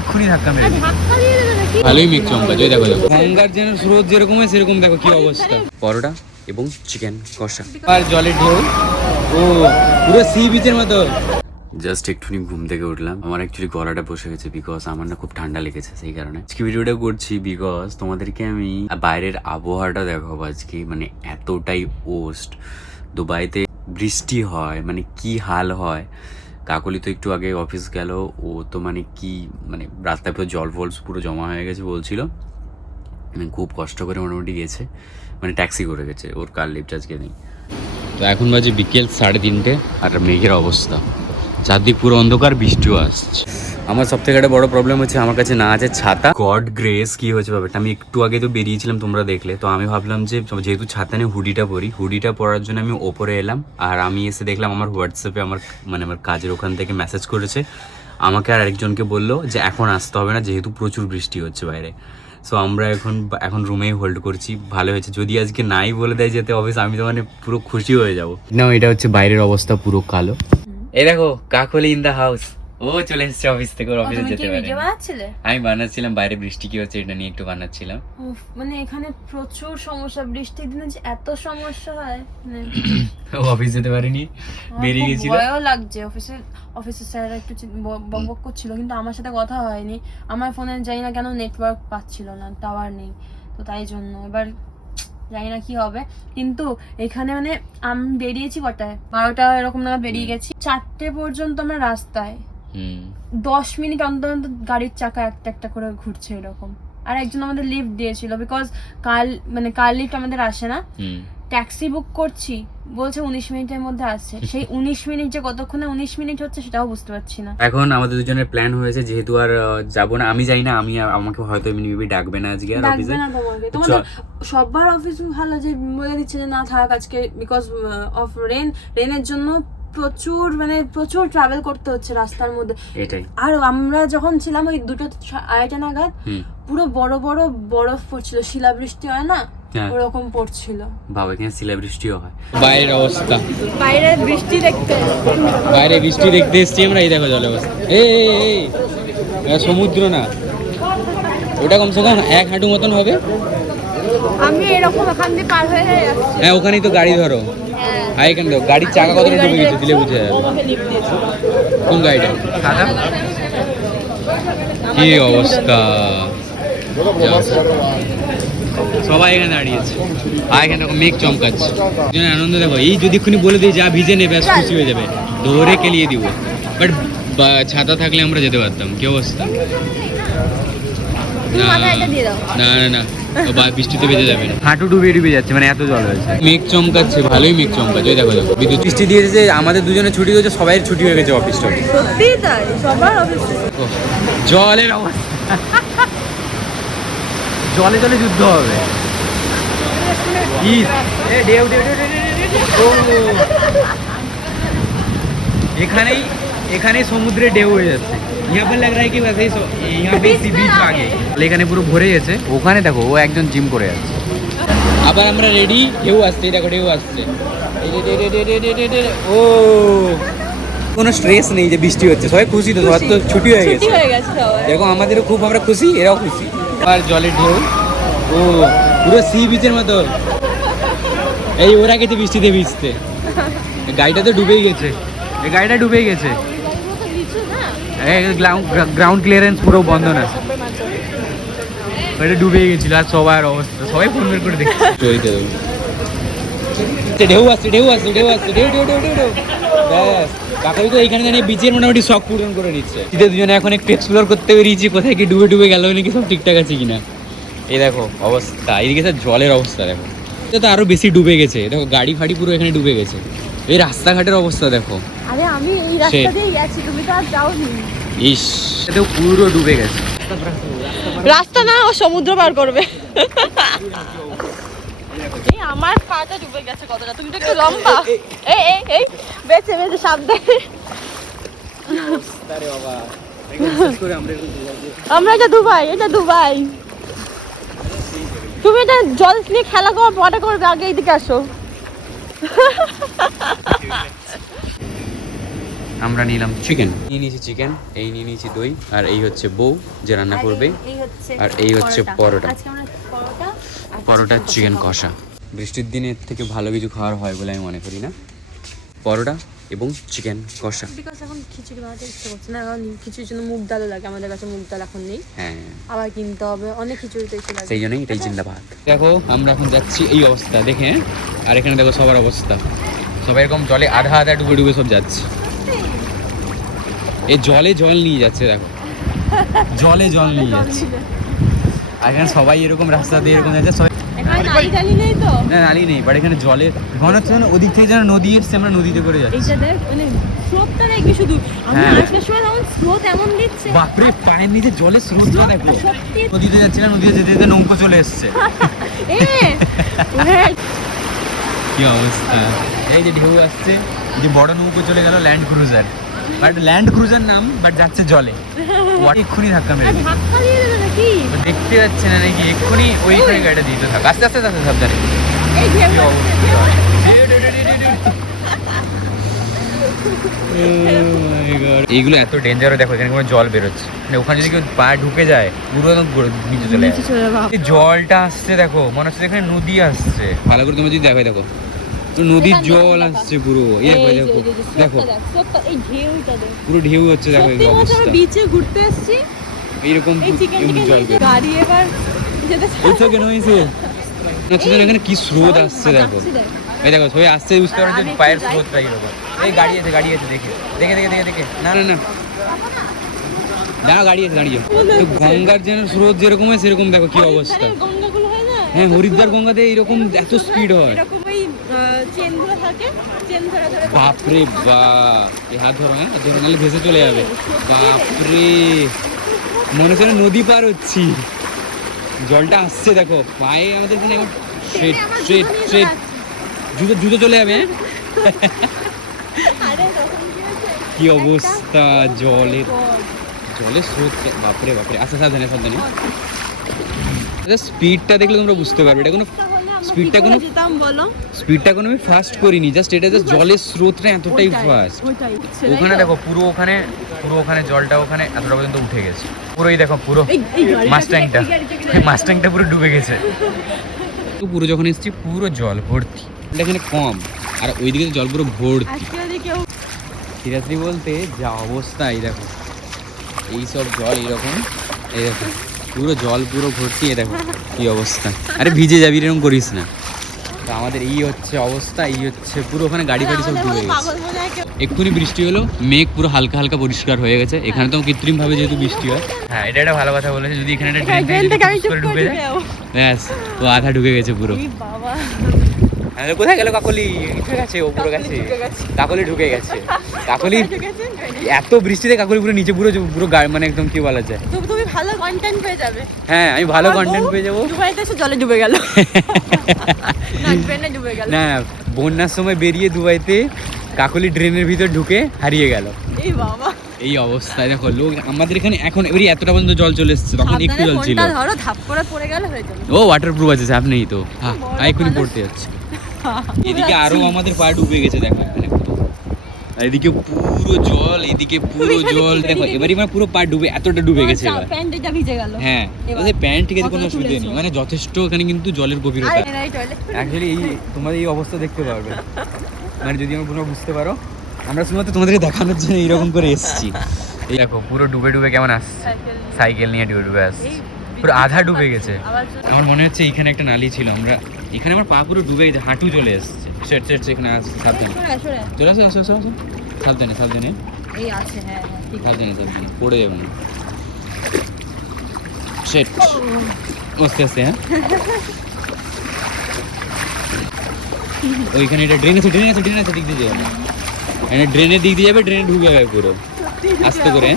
এক্ষুনি ধাক্কা মেরে ভালোই মেঘ চমকা জয় দেখো দেখো গঙ্গার যেন স্রোত যেরকম হয় সেরকম দেখো কি অবস্থা। পরোটা এবং চিকেন কষা আর জলের ঢেউ ও পুরো সি বিচের মতো। জাস্ট একটুখানি ঘুম থেকে উঠলাম। আমার অ্যাকচুয়ালি গলাটা বসে গেছে বিকজ আমার না খুব ঠান্ডা লেগেছে, সেই কারণে আজকে ভিডিওটা করছি বিকজ তোমাদেরকে আমি বাইরের আবহাওয়াটা দেখাবো আজকে। মানে এতটাই ওস্ট, দুবাইতে বৃষ্টি হয় মানে কি হাল হয়। কাকলি তো একটু আগে অফিস গেল, ও তো মানে কি মানে রাস্তায় পুরো জল ফল পুরো জমা হয়ে গেছে বলছিল, মানে খুব কষ্ট করে মোটামুটি গেছে, মানে ট্যাক্সি করে গেছে, ওর কার লিফট আজকে নেই। তো এখন বাজে বিকেল 3:30 আর মেঘের অবস্থা, চারদিক পুরো অন্ধকার, বৃষ্টিও আসছে। আমার সব থেকে একটা বড় প্রবলেম হচ্ছে আমার কাছে না আছে ছাতা। গড গ্রেস কি হয়েছে ব্যাপারটা, আমি একটু আগে তো বেরিয়েছিলাম তোমরা দেখলে, তো আমি ভাবলাম যে যেহেতু ছাতা নিয়ে হুডিটা পরি, হুডিটা পরার জন্য আমি ওপরে এলাম। আর আমি এসে দেখলাম আমার হোয়াটসঅ্যাপে আমার কাজের ওখান থেকে মেসেজ করেছে আমাকে আর আরেকজনকে বললো যে এখন আসতে হবে না যেহেতু প্রচুর বৃষ্টি হচ্ছে বাইরে। সো আমরা এখন রুমেই হোল্ড করছি। ভালো হয়েছে, যদি আজকে নাই বলে দেয় যেতে অফিস, আমি তো মানে পুরো খুশি হয়ে যাবো না। এটা হচ্ছে বাইরের অবস্থা পুরো কালো। এই দেখো কাকলি ইন দা হাউস, ও চলে এসেছে অফিস থেকে, ওর অফিসে যেতে পারে। আমি বানাচ্ছিলাম বাইরে বৃষ্টি কি হচ্ছে এটা নিয়ে একটু বানাচ্ছিলাম। মানে এখানে প্রচুর সমস্যা, বৃষ্টির দিনে যে এত সমস্যা হয়, ও অফিস যেতে পারেনি, বেরিয়ে গেছিল। ভয়ও লাগছে, অফিসের স্যাররা একটু বকবক করছিল, কিন্তু আমার সাথে কথা হয়নি। আমার ফোনে জানি না কেন নেটওয়ার্ক পাচ্ছিল না, টাওয়ার নেই, তো তাই জন্য এবার জানি না কি হবে। কিন্তু এখানে মানে আমি বেরিয়েছি কটায়, 12টা এরকম নাগাদ বেরিয়ে গেছি, 4টে পর্যন্ত আমরা রাস্তায় 10 মিনিট অন্তর অন্তর গাড়ির চাকা একটা একটা করে ঘুরছে এরকম। আর একজন আমাদের লিফট দিয়েছিল বিকজ কাল লিফট আমাদের আসে না, ট্যাক্সি বুক করছি বলছে 19 মিনিটের মধ্যে আসছে, সেই 19 মিনিট যে কতক্ষণে 19 মিনিট হচ্ছে সেটাও বুঝতে পারছি না। এখন আমাদের দুজনের প্ল্যান হয়েছে যেহেতু আর যাবো না, আমি যাই না, আমাকে হয়তো মেবি ডাকবে না আজকে আর অফিসে। তোমাদের সবার অফিস ভালো যে বলে দিচ্ছে যে না থাক আজকে, বিকজ অফ রেনের জন্য প্রচুর ট্রাভেল করতে হচ্ছে রাস্তার মধ্যে। এটাই। আর আমরা যখন ছিলাম ওই 2-2:30 নাগাদ পুরো বড় বড় বরফ পড়ছিল, শিলাবৃষ্টি হয় না ওরকম পড়ছিল। বাবা এখানে শিলাবৃষ্টিও হয়। বাইরের অবস্থা, বাইরে বৃষ্টি দেখতে এসছি আমরা। এই দেখো জলের অবস্থা, এই সমুদ্র না, ওটা কমসে কম 1 হাঁটু মতন হবে। আমি এরকম এখান দিয়ে পার হয়ে যাচ্ছি। হ্যাঁ ওখানেই তো গাড়ি ধরো। হ্যাঁ এখানে দেখো গাড়ির চাকা কতটা ডুবে গেছে, দিলে বুঝে যাবে। কোন গাড়িটা? কি অবস্থা, সবাই এখানে দাঁড়িয়েছে আর এখানে দেখো মেঘ চমকাচ্ছে, আনন্দ দেখো। এই যদি এক্ষুনি বলে দিই যা ভিজে নেবে খুশি হয়ে যাবে, ধরে কেলিয়ে দিব। বাট ছাতা থাকলে আমরা যেতে পারতাম। কি অবস্থা, না বৃষ্টিতে বেঁচে যাবে, হাঁটু ডুবে যাচ্ছে, মানে এত জল হয়েছে। মেঘ চমকাচ্ছে, ভালোই মেঘ চমকাচ্ছে। ওই দেখো দেখো বিদ্যুৎ বৃষ্টি দিয়েছে যে আমাদের দুজনের ছুটি হয়েছে, সবাই ছুটি হয়ে গেছে অফিসটা। সত্যি তাই, সবার অফিস জলের অবস্থা, জলে জলে যুদ্ধ হবে। এখানে সমুদ্রে ঢেউ হয়ে যাচ্ছে। यहाँ पर लग रहा है कि वैसे ही यहाँ पे सी बीच आ गए, এখানে পুরো ভরে গেছে। ওখানে দেখো ও একজন জিম করে যাচ্ছে। আবার আমরা রেডি, ঢেউ আসছে, দেখো ঢেউ আসছে। ও কোনো স্ট্রেস নেই যে বৃষ্টি হচ্ছে, সবাই খুশি তো, সবার তো ছুটি হয়ে গেছে। দেখো আমাদেরও খুব, আমরা খুশি, এরাও খুশি। আর জলের ঢেউ ও পুরো সি বিচের মতো। এই ওরা গেছে বৃষ্টিতে ভিজতে, গাড়িটা তো ডুবেই গেছে, এই গাড়িটা ডুবেই গেছে। গ্রাউন্ড ক্লিয়ারেন্স পুরো বন্ধ না, এটা ডুবেই গেছিল। আর সবার অবস্থা, সবাই ফোন বের করে দেখছে। ঢেউ আসছে, ঢেউ ব্যাস। কাকাই তো এইখানে দাঁড়িয়ে বিচের মোটামুটি শখ পূরণ করে নিচ্ছে। শীতে দুজনে এখন একটু এক্সপ্লোর করতে বেরিয়েছি, কোথায় কি ডুবে গেল নাকি সব ঠিকঠাক আছে কিনা। এই দেখো অবস্থা, এইদিকে জলের অবস্থা দেখো, এটা তো আরো বেশি ডুবে গেছে। দেখো গাড়ি ফাড়ি পুরো এখানে ডুবে গেছে। এই রাস্তাঘাটের অবস্থা দেখো। আরে আমি এই রাস্তা দিয়ে গেছি, তুমি তো আর যাওনি। ইস, এটা পুরো ডুবে গেছে। রাস্তা না, ও সমুদ্র পার করবে। এই আমার পাটা ডুবে গেছে কতটা, তুমি তো একটু লম্বা। এই বেঁচে সাবধানে। আমরা এটা দুবাই। তুমি এটা জল নিয়ে খেলা করো, পটা করবে, আগে এইদিকে আসো। আমরা নিলাম চিকেন, নিয়ে নিয়েছি চিকেন, এই নিয়ে নিয়েছি দই, আর এই হচ্ছে বউ যে রান্না করবে, আর এই হচ্ছে পরোটা, পরোটা চিকেন কষা। বৃষ্টির দিনে এর থেকে ভালো কিছু খাওয়ার হয় বলে আমি মনে করি না। পরোটা এবং চিকেন কষা। বিকজ এখন খিচুড়ি বানাতে ইচ্ছে করছে না, কারণ খিচুড়ির জন্য মুগ ডালও লাগে, আমাদের কাছে মুগ ডাল এখন নেই, হ্যাঁ আবার কিনতে হবে, অনেক খিচুড়িতে ইচ্ছে লাগে, সেই জন্যই এটাই জিন্দাবাদ। দেখো আমরা এখন যাচ্ছি এই অবস্থা দেখে, আর এখানে দেখো সবার অবস্থা, সবাই এরকম জলে আধা আধা ডুবে ডুবে সব যাচ্ছে, এই জলে জল নিয়ে যাচ্ছে, দেখো জলে জল নিয়ে যাচ্ছে, আর এখানে সবাই এরকম রাস্তা দিয়ে এরকম যাচ্ছে, সবাই না নালি নেই, বাট এখানে জলে মনে হচ্ছে যেন ওদিক থেকে যেন নদী এসছে, আমরা নদীতে করে যাচ্ছি। বাপরে পায়ের নিচে জলের স্রোতটা দেখো, নদীতে যাচ্ছিলাম, নদীতে যেতে যেতে নৌকো চলে এসছে, কি অবস্থা। এই যে ঢেউ আসছে, যে বড় নৌকো চলে গেল land cruiser, but land cruiser নাম, বাট যাচ্ছে জলে, এক্ষুনি ধাক্কা মেরে দেখতে যাচ্ছে না নাকি, এক্ষুনি ওইখানে গাড়িটা দিতে থাক, আস্তে আস্তে আস্তে সাবধানে। এইগুলো এত ডেঞ্জার, দেখো এখানে কোনো জল বেরোচ্ছে, মানে ওখানে যদি কেউ পা ঢুকে যায় পুরো একদম নিচে চলে যায়, জলটা আসছে দেখো, মনে হচ্ছে এখানে নদী আসছে, ভালো করে তুমি যদি দেখো, দেখো তো নদীর জল আসছে পুরো, দেখো দেখো পুরো ঢেউ হচ্ছে, দেখো এই অবস্থা, বিচে ঘুরতে আসছি এইরকম জল গাড়ি এবার যেতে কেন হয়েছে, এখানে কি স্রোত আসছে দেখো, এই দেখো সবাই আসছে, বুঝতে পারছো পায়ের স্রোতটা এরকম, এই গাড়ি আছে দেখে দেখে দেখে দেখে দেখে, না না না দাঁড়া, গাড়ি আছে দাঁড়িয়ে, গঙ্গার যেন স্রোত যেরকম হয় সেরকম দেখো কি অবস্থা, হ্যাঁ হরিদ্বার গঙ্গাতে এইরকম এত স্পিড হয়, বাপরে বাপ, এই হাত ধরো, হ্যাঁ নাহলে ভেসে চলে যাবে, বাপরে মনে হচ্ছে নদী পার হচ্ছি, জলটা আসছে দেখো পায়ে আমাদের এখানে, জুতো জুতো চলে যাবে, কি অবস্থা জলের, জলের স্রোত, বাপরে বাপরে, আচ্ছা সাবধানে সাবধানে, স্পিডটা দেখলে তোমরা বুঝতে পারবে, এটা কোনো স্পিডটা কোনো আমি ফাস্ট করিনি, জাস্ট এটা জাস্ট জলের স্রোতটা এতটাই ফাস্ট, ওখানে দেখো পুরো ওখানে জলটা ওখানে এতটা পর্যন্ত উঠে গেছে, পুরোই দেখো পুরো মাস্টাংটা পুরো ডুবে গেছে, পুরো যখন এসেছি পুরো জল ভর্তি, এখানে কম, আর ওইদিকে জল পুরো ভর্তি, সিরিয়াসলি বলতে যা অবস্থা, এই দেখো এইসব জল এইরকম, এই দেখো পুরো জল পুরো ভর্তি, এ দেখো কি অবস্থা, আরে ভিজে যাবি এরকম করিস না, তো আমাদের এই হচ্ছে অবস্থা, এই হচ্ছে পুরো ওখানে গাড়ি ফাড়ি সব ডুবে গেছে, এক্ষুনি বৃষ্টি হলো, মেঘ পুরো হালকা হালকা পরিষ্কার হয়ে গেছে, এখানে তো কৃত্রিম ভাবে যেহেতু বৃষ্টি হয়, হ্যাঁ এটা একটা ভালো কথা বলেছে, যদি এখানে একটা ড্রেন ঢুকে যায় ব্যাস ও আধা ঢুকে গেছে পুরো, কোথায় গেল কাকলি, উঠে গেছে ওপরে গেছে, কাকলি ঢুকে গেছে, কাকলি এত বৃষ্টিতে কাকলি পুরো নিচে পুরো পুরো মানে একদম কি বলা যায়, তুমি ভালো কন্টেন্ট পেয়ে যাবে, হ্যাঁ আমি ভালো কন্টেন্ট পেয়ে যাবো, দুবাইতে এসে জলে ডুবে গেল, না ট্রেনে ডুবে গেল, না বন্যার সময় বেরিয়ে দুবাইতে কাকলি ড্রেনের ভিতর ঢুকে হারিয়ে গেল, এই বাবা এই অবস্থায় দেখো লোক, আমাদের এখানে এখন এবারে এতটা পর্যন্ত জল চলে এসেছে, তখন একটু জল ছিল, ধরো ধাপ করে পড়ে গেল হয়ে যাবে, ও ওয়াটারপ্রুফ আছে চাপ নেই তো, হ্যাঁ এখনই পড়তে যাচ্ছে, এদিকে আরো আমাদের পা ডুবে গেছে দেখো, এখানে এদিকে পুরো জল, এদিকে পুরো জল, দেখো এবারে মানে পুরো পা ডুবে, এতটা ডুবে গেছে এবার, প্যান্টটা ভিজে গেল, হ্যাঁ এই প্যান্ট ঠিক আছে কোনো অসুবিধা নেই, মানে যথেষ্ট এখানে কিন্তু জলের গভীরতা, অ্যাকচুয়ালি এই তোমাদের এই অবস্থা দেখতে পারবে, মানে যদি আমরা পুরো বুঝতে পারো, আমরা শুধুমাত্র তোমাদেরকে দেখানোর জন্য এইরকম করে এসেছি, এই দেখো পুরো ডুবে ডুবে কেমন আসছে, সাইকেল নিয়ে ডুবে ডুবে আসছে, পুরো আধা ডুবে গেছে, আমার মনে হচ্ছে এখানে একটা নালি ছিল, আমরা এখানে আমার পা পুরো ডুবে গেছে, হাঁটু চলে এসছে, সেট সেট এখানে আসছে, সাবধানে চলে আসো আসো আসো, সাবধানে সাবধানে, এই আছে হ্যাঁ সাবধানে সাবধানে পড়ে যাবে না, সেট আস্তে আস্তে, হ্যাঁ ওইখানে এটা ড্রেন আছে দিক দিয়ে যাবে, এখানে ড্রেনের দিক দিয়ে যাবে, ড্রেনে ঢুকে যাবে পুরো আস্তে করে,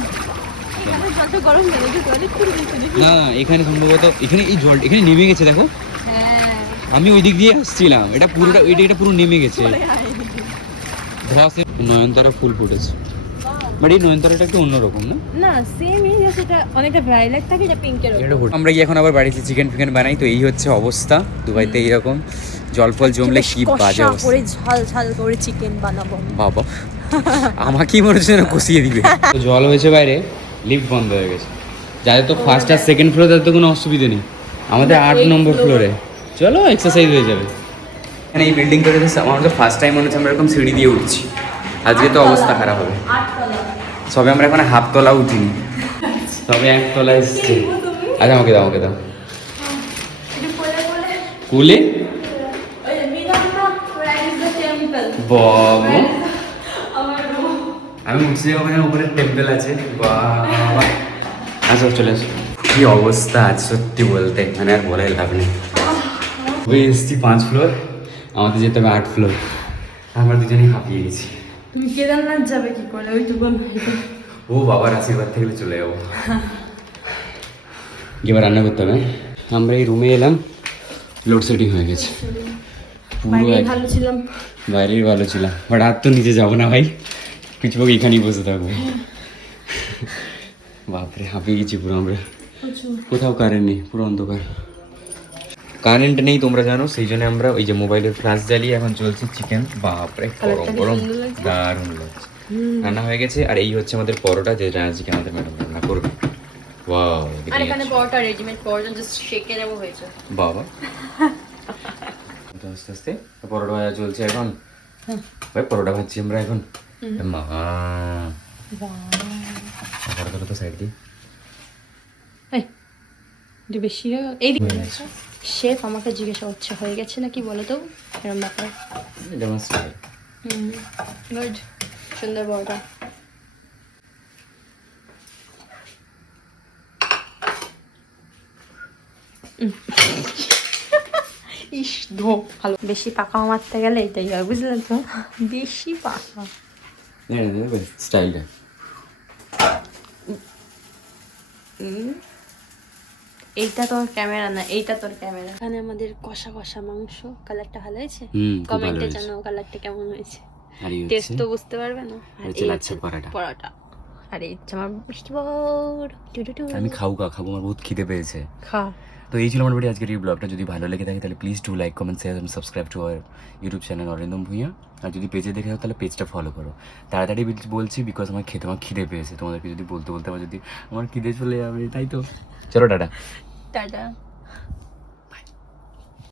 না এখানে সম্ভবত এখানে এই জল এখানে নেমে গেছে, দেখো আমি ওই দিক দিয়ে আসছিলাম, এটা পুরোটা এটা পুরো নেমে গেছে, ধসে নয়নতারা ফুল ফুটেছে, বাট এই নয়নতারাটা একটু অন্যরকম না, না সেমই সেটা অনেকটা ভায়োলেট থাকে, যে পিঙ্কের ওপর, আমরা কি এখন আবার বাড়িতে চিকেন ফিকেন বানাই, তো এই হচ্ছে অবস্থা দুবাইতে, এইরকম জল ফল জমলে কি বাজে অবস্থা, করে ঝাল ঝাল করে চিকেন বানাবো বাবা আমাকেই মনে হচ্ছে যেন কষিয়ে দিবে। তো জল হয়েছে বাইরে, লিফট বন্ধ হয়ে গেছে। যাদের তো ফার্স্ট আর সেকেন্ড ফ্লোর তাদের তো কোনো অসুবিধা নেই, আমাদের 8 নম্বর ফ্লোরে। চলো এক্সারসাইজ হয়ে যাবে। এখানে এই বিল্ডিংটাতে আমার তো ফার্স্ট টাইম মনে হচ্ছে আমরা এরকম সিঁড়ি দিয়ে উঠছি। আজকে তো অবস্থা খারাপ হবে। সবে আমরা এখন হাফ তলা উঠিনি, সবে 1 তলা এসছে। আচ্ছা আমাকে দাও, আমাকে দাও। কুলে বাবা, আমি উঠছি ওখানে, উপরে টেম্পল আছে। বাবা আসো, চলে আসো। কি অবস্থা আজ সত্যি বলতে, মানে আর বলে লাভ নেই। ওই এসছি 5 ফ্লোর, আমাদের যেতে হবে 8 ফ্লোর। আমরা দুজনেই হাঁপিয়ে গেছি। তুমি কেদারনাথ যাবে কি করে ওইটুকু? ও বাবার আশীর্বাদ থেকে চলে যাবো। এবার রান্না করতে হবে। আমরা এই রুমে এলাম, লোডশেডিং হয়ে গেছে পুরো। ভালো ছিলাম, বাইরেই ভালো ছিলাম, বাট আর তো নিচে যাবো না ভাই, পিছপোক এখানেই বসে থাকবো। বাপরে হাঁপিয়ে গেছি পুরো আমরা। কোথাও কারেন্ট নেই, পুরো অন্ধকার। কারেন্ট নেই তোমরা জানো, সেই জন্য আমরা ওই যে মোবাইলের ফ্ল্যাশ জ্বালিয়ে এখন চলছে চিকেন। বাপরে গরম গরম, দারুণ লাগছে। রান্না হয়ে গেছে, আর এই হচ্ছে আমাদের পরোটা, যেটা আজকে আমাদের ম্যাডাম রান্না করবে। ওয়াও, আর এখানে পরোটা রেডিমেড পরোটা জাস্ট শেকে নেব হয়েছে। বাবা আস্তে আস্তে পরোটা ভাজা চলছে এখন। ভাই পরোটা ভাজছি আমরা এখন। মা পরোটা তো সাইড দিই। বেশি এই শেফ আমাকে জিজ্ঞাসা করছে হয়ে গেছে নাকি বলো তো, এরকম ব্যাপার। এটা আমার স্টাইল। গুড, সুন্দর পরোটা। ইস ধো ভালো। বেশি পাকা মারতে গেলে এটাই হয়, বুঝলেন তো? বেশি পাকা স্টাইলটা। এইটা তোর ক্যামেরা না, এইটা তোর ক্যামেরা। এখানে আমাদের কষা কষা মাংস, কালারটা ভালো হয়েছে? কমেন্টে জানাও কালারটা কেমন হয়েছে। টেস্ট তো বুঝতে পারবে না। আর এই হচ্ছে পরোটা, আর এই হচ্ছে আমার মিষ্টি বড়। আমি খাবো, আমার বহুত খিদে পেয়েছে। খা। তো এই ছিল মোটামুটি আজকের এই ব্লগটা। যদি ভালো লেগে থাকে তাহলে please do like, comment, share এবং subscribe to our YouTube channel Arindam Bhuiyan. আর যদি পেজে দেখে থাকো তাহলে পেজটা ফলো করো। তাড়াতাড়ি বলছি বিকজ আমার খিদে পেয়েছে। তোমাদেরকে যদি বলতে আমার খিদে চলে যাবে, তাই তো। চলো টাটা। টাটা।